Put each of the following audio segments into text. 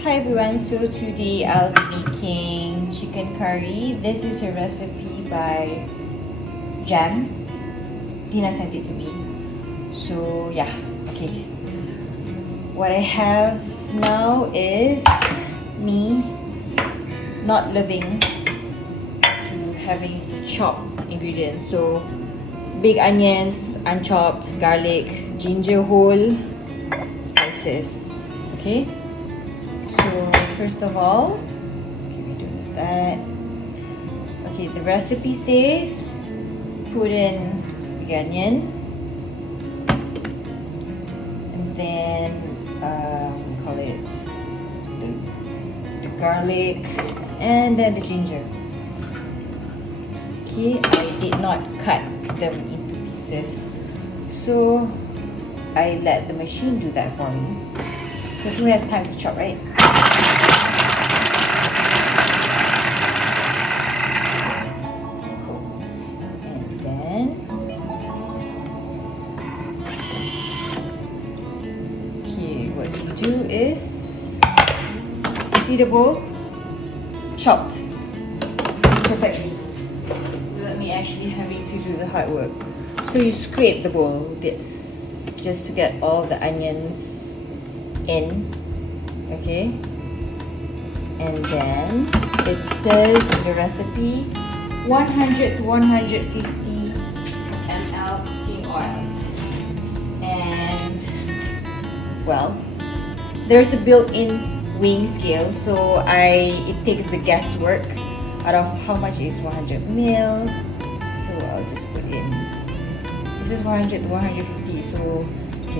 Hi everyone, so today I'll be making chicken curry. This is a recipe by Jam. Dina sent it to me. So yeah, okay. What I have now is me not loving to having chopped ingredients. So big onions, unchopped, garlic, ginger whole, spices. Okay. So first of all, okay, we do that. Okay, the recipe says put in the onion and then call it the garlic and then the ginger. Okay, I did not cut them into pieces, so I let the machine do that for me. Because who has time to chop, right? And then okay, what you do is see the bowl chopped perfectly without me actually having to do the hard work. So you scrape the bowl, that's just to get all the onions in, okay, and then it says in the recipe 100 to 150 ml cooking oil, and well, there's a built-in weighing scale, so it takes the guesswork out of how much is 100 ml. So I'll just put in, this is 100 to 150, so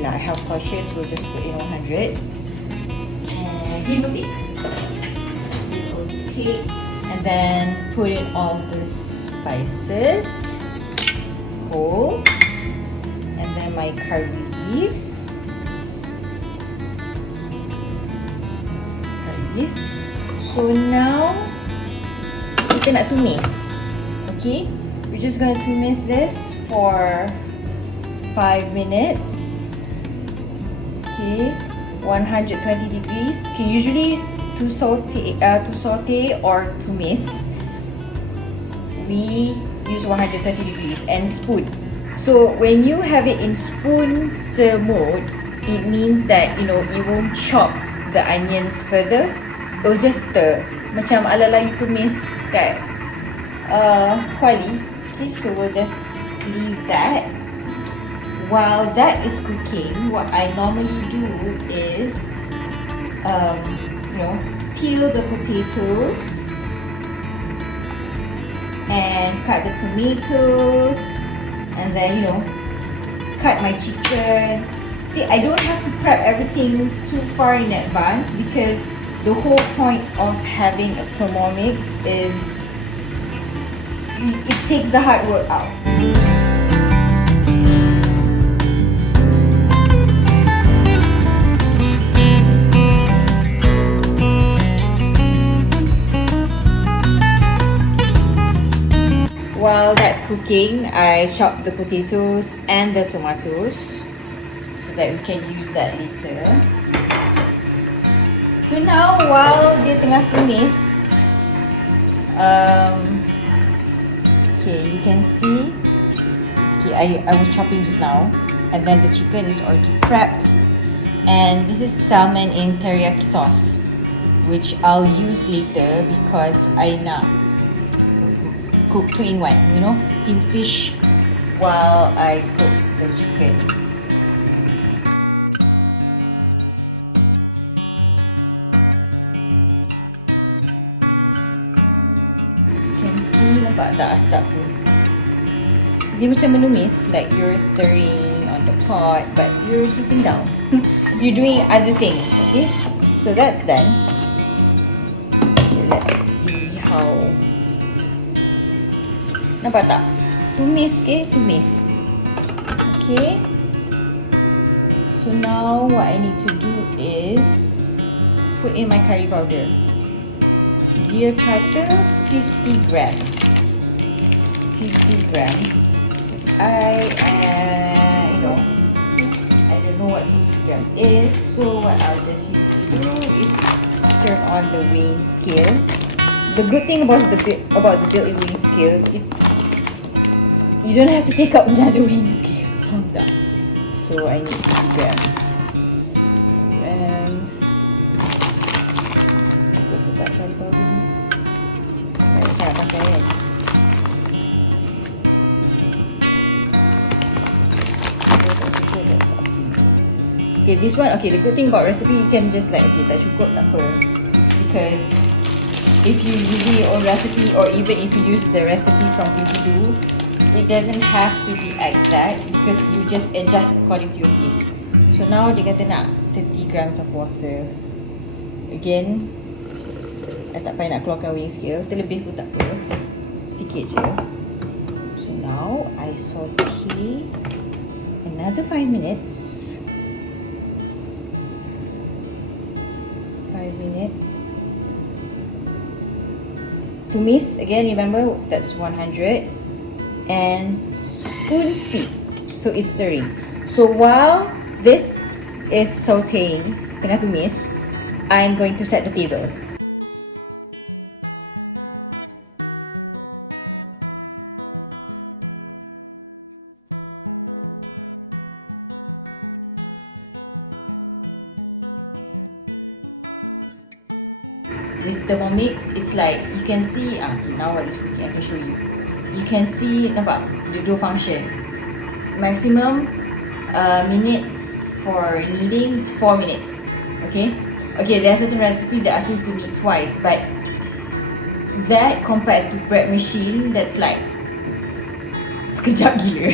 I have cautious, we'll just put in 100 and give or take, and then put in all the spices whole, and then my curry leaves. So now kita nak tumis. Okay, we're just going to tumis this for 5 minutes. Okay, 120 degrees. Okay, usually to saute or tumis, we use 130 degrees and spoon. So when you have it in spoon stir mode, it means that it won't chop the onions further. It will just stir, macam ala-ala you tumis kat kuali. Okay, so we'll just leave that. While that is cooking, what I normally do is, peel the potatoes and cut the tomatoes, and then cut my chicken. See, I don't have to prep everything too far in advance because the whole point of having a Thermomix is it takes the hard work out. While that's cooking, I chop the potatoes and the tomatoes so that we can use that later. So now, while dia tengah tumis, okay, you can see, okay, I was chopping just now, and then the chicken is already prepped, and this is salmon in teriyaki sauce, which I'll use later because I nak cook 2-in-1, steam fish while I cook the chicken. You can see, nampak tak asap tu? Dia macam menumis, like you're stirring on the pot, but you're sitting down. You're doing other things, okay? So that's done. Okay, let's see how. Nampak tak? Tumis, tumis. Okay. So now what I need to do is put in my curry powder. Dia kata 50 grams. 50 grams. I don't know what 50 grams is, so what I'll just usually do is turn on the weighing scale. The good thing about the built-in weighing scale, you don't have to take out another weighing scale. So I need 50 grams. Cukup ke tak kali baru ni? Banyak sangat pakai kan? Okay, this one, okay, the good thing about recipe, you can just like, okay, tak cukup, tak apa. Because if you use your own recipe, or even if you use the recipes from Pinky, it doesn't have to be exact because you just adjust according to your taste. So now dia kata nak 30 grams of water. Again, I tak payah nak keluarkan weighing scale, terlebih pun tak apa, sikit je. So now I saute another 5 minutes. 5 minutes. Tumis, again remember that's 100. And spoon speed, so it's stirring. So while this is sauteing, tengah tumis, I'm going to set the table. With Thermomix, it's like you can see. Okay, now what is cooking, I can show you. You can see, nampak, the dough function. Maximum minutes for kneading is 4 minutes. Okay? Okay, there are certain recipes that ask you to knead twice, but that compared to bread machine, that's like sekejap gila.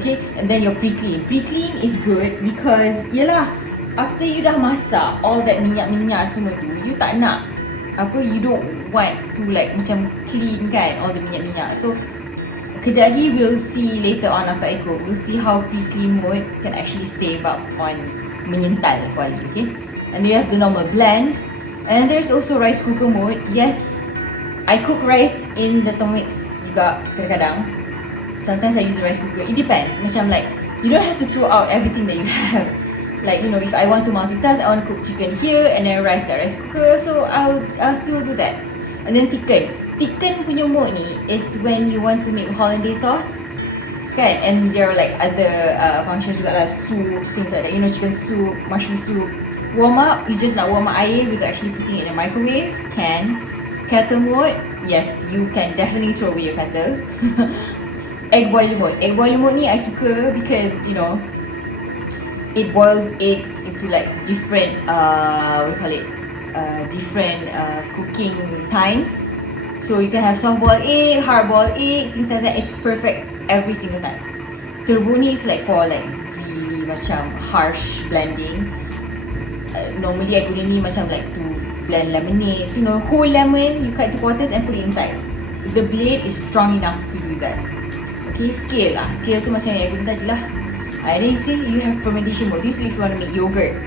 Okay? And then your pre-clean. Pre-clean is good because, yelah, after you dah masak all that minyak-minyak semua tu, you tak nak you don't want to like macam clean kan all the minyak-minyak. So kejap lagi we'll see later on after I cook, we'll see how pre-clean mode can actually save up on menyental kuali. Okay, and you have the normal blend, and there's also rice cooker mode. Yes, I cook rice in the Thermomix juga kadang-kadang. Sometimes I use the rice cooker. It depends. Macam like you don't have to throw out everything that you have. Like, you know, if I want to multitask, I want to cook chicken here and then rice kat rice cooker, so I'll still do that. And then thicken. Thicken punya mode ni is when you want to make hollandaise sauce, kan? And there are like other functions juga lah, soup, things like that. You know, chicken soup, mushroom soup. Warm up, you just nak warm up air without actually putting it in the microwave. Can. Kettle mode, yes, you can definitely throw away your kettle. Egg boiler mode. Egg boiler mode ni I suka because, you know, it boils eggs into like different different cooking times. So you can have soft boiled egg, hard boiled egg, things like that. It's perfect every single time. Turbo ni is like for like really macam harsh blending. Normally I guna ni macam like to blend lemonade. So, you know, whole lemon you cut into quarters and put it inside. The blade is strong enough to do that. Okay, scale lah. Scale tu macam yang I guna tadi lah. And then you see you have fermentation mode. This is if you want to make yogurt.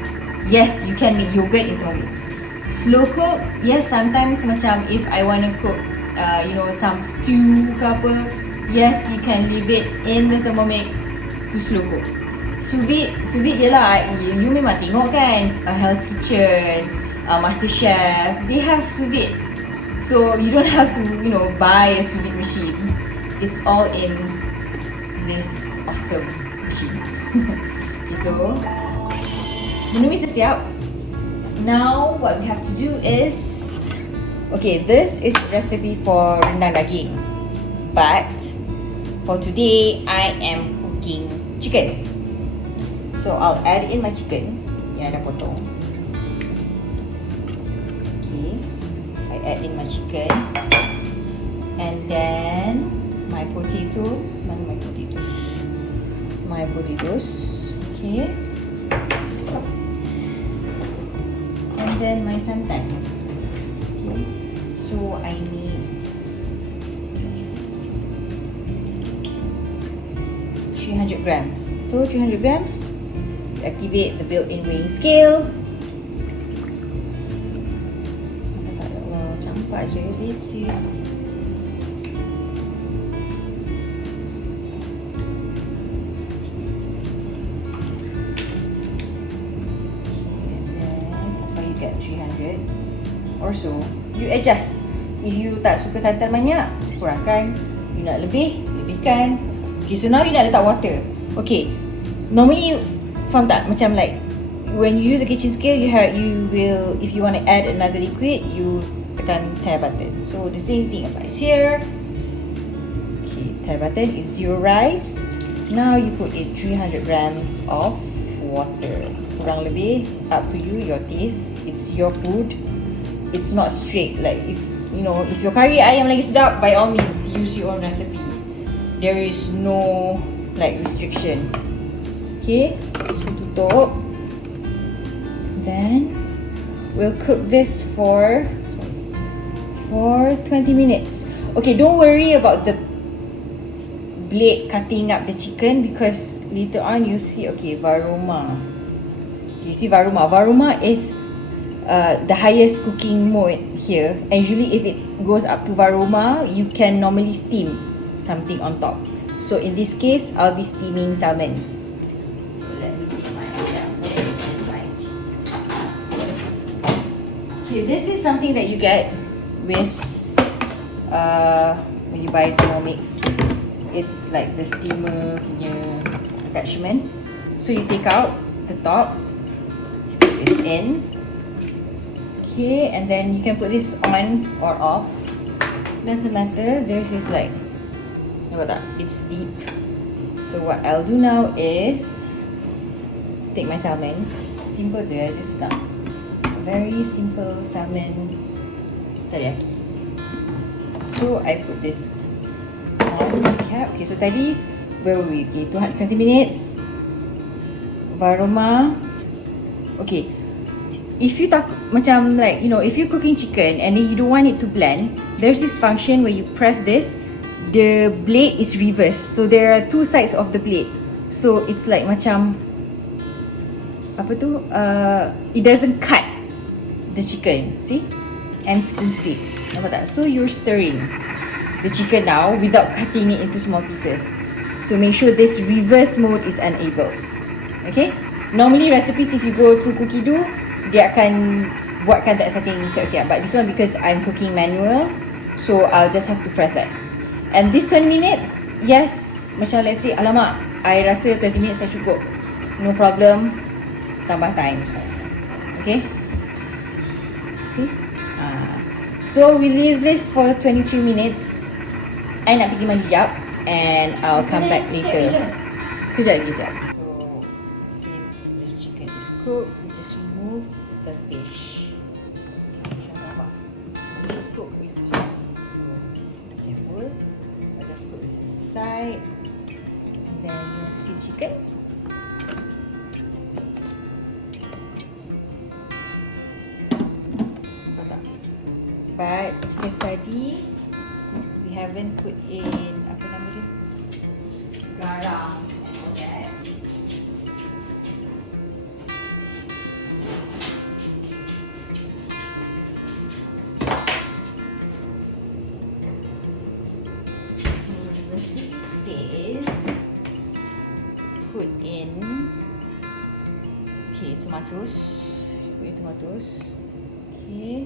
Yes, you can make yogurt in Thermomix. Slow cook, yes, sometimes macam if I want to cook you know, some stew ke apa, yes, you can leave it in the Thermomix to slow cook. Sous vide yelah, you memang tengok kan, Hell's Kitchen, Master Chef, they have sous vide. So you don't have to, you know, buy a sous vide machine. It's all in this awesome machine. Okay, so menumis dah siap. Now what we have to do is, okay, this is recipe for rendang daging, but for today I am cooking chicken. So I'll add in my chicken yang dah potong. Okay, I add in my chicken, and then my potatoes. Mana my potatoes? My potatoes. Okay. And then my santan. Okay. So I need 300 grams. So 300 grams. Activate the built-in weighing scale. Ya Allah, campak je, babe, seriously. dekat 300 or so. You adjust. If you tak suka santan banyak, kurangkan. You nak lebih, lebihkan. Okay, so now you nak letak water. Okay, normally faham tak? Macam like when you use a kitchen scale, you will, if you want to add another liquid, you tekan tire button. So the same thing applies here. Okay, tire button, it's 0 rice. Now you put in 300 grams of water. Kurang lebih, up to you, your taste. It's your food. It's not strict. Like if you know, if your kari ayam lagi sedap, by all means use your own recipe. There is no like restriction. Okay, so tutup. Then we'll cook this for 20 minutes. Okay, don't worry about the blade cutting up the chicken because later on you'll see. Okay, varoma. Okay, you see varoma. Varoma is the highest cooking mode here. And usually if it goes up to varoma, you can normally steam something on top. So in this case, I'll be steaming salmon. So let me get my salmon and my chicken. Okay, this is something that you get with when you buy Thermomix. It's like the steamer punya attachment. So you take out the top, put this in. Okay, and then you can put this on or off. Doesn't matter. There's this like, nampak tak? It's deep. So what I'll do now is take my salmon. Simple je, just nak very simple salmon teriyaki. So I put this on the cap. Okay, so tadi where were we? Okay, 20 minutes. Varoma. Okay. If you tak macam like, you know, if you're cooking chicken and then you don't want it to blend, there's this function where you press this, the blade is reversed. So there are two sides of the blade. So it's like macam apa tu? It doesn't cut the chicken, see? And spoon split. Nampak tak? So you're stirring the chicken now without cutting it into small pieces. So make sure this reverse mode is enabled. Okay? Normally recipes, if you go through Cookie Do, dia akan buatkan that setting siap-siap. But this one, because I'm cooking manual, so I'll just have to press that. And this 20 minutes, yes, macam let's say, alamak, I rasa 20 minutes dah cukup. No problem, tambah time. Okay? See? So we leave this for 23 minutes. I nak pergi mandi jap, and I'll come back later. Kejap lagi siap. So, since the chicken is cooked, we just remove the fish. Just cook with hot. So, careful. I'll just put this aside. And then you want to see the chicken. But because tadi we haven't put in apa nama dia, garam and all that. So the recipe says put in tomatoes. Put in tomatoes. Okay.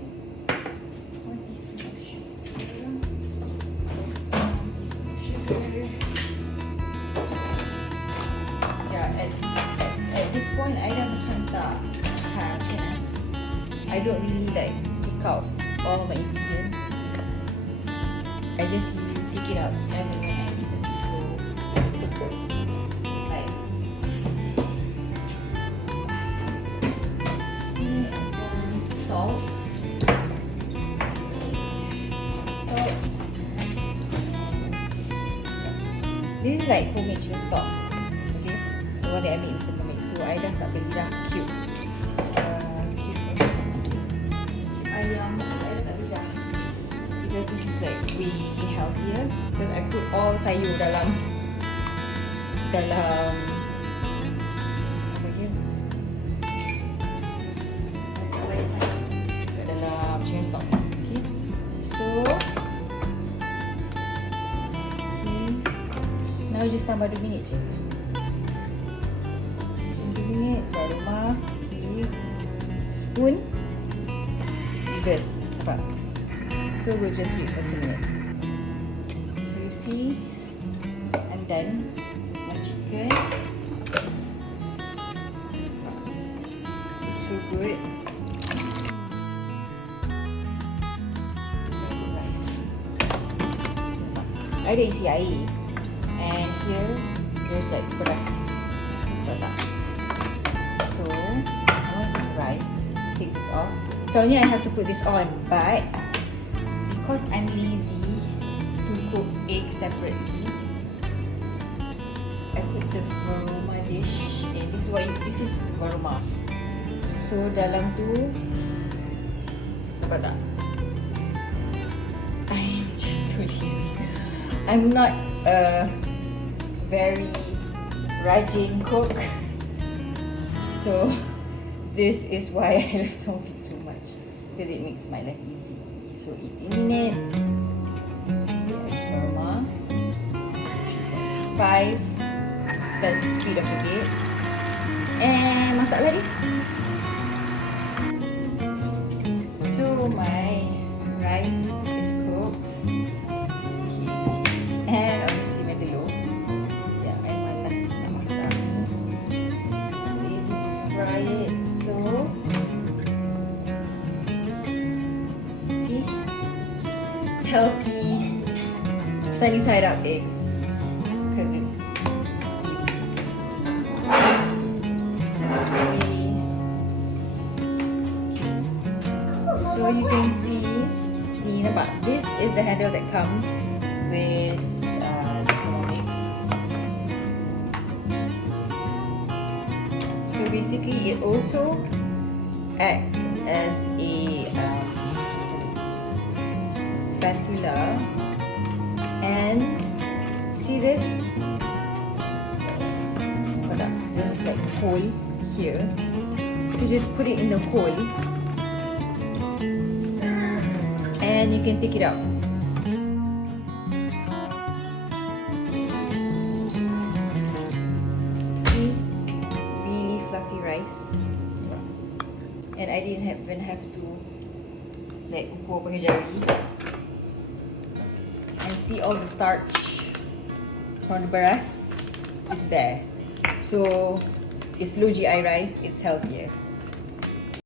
At this point, I dah macam tak I don't really like pick out all my ingredients. I just take it out as and when I need it. So it's like salt. This is like homemade chicken stock. Okay, the one that I made with the Thermomix. So I dah tak beli dah cube. Ayam I dah tak beli dah. Because this is like way healthier. Because I put all sayur dalam apa dia? Dalam chicken stock. Okay, so now just tambah 2 minit je. 2 minit, varoma, okay. Spoon. this. So we'll just wait for 2 minutes. So you see, I'm done. My chicken. It's so good. Ada isi air. And here, there's like pedas. So, I want to put rice. Take this off. So now I have to put this on, but because I'm lazy to cook egg separately, I put the varoma dish in. This is varoma. So dalam tu, apa tak? I'm just so lazy. I'm not a very rajin cook, so this is why I love Thermomix so much, because it makes my life easy. So 18 minutes. Okay, aroma. 5. That's the speed of the gate. And masak lagi. So my rice is cooked. And obviously my telur. Yeah, I'm malas nak masak ni. Easy to fry it. So see, healthy sunny side up eggs because it's steamed. So you can see ni nampak. This is the handle that comes with basically it also acts as a spatula, and see this? There's just like a hole here, so just put it in the hole and you can take it out. Rice, and I didn't even have to like ukur pakai jari, and see all the starch from the beras, it's there. So it's low GI rice, it's healthier.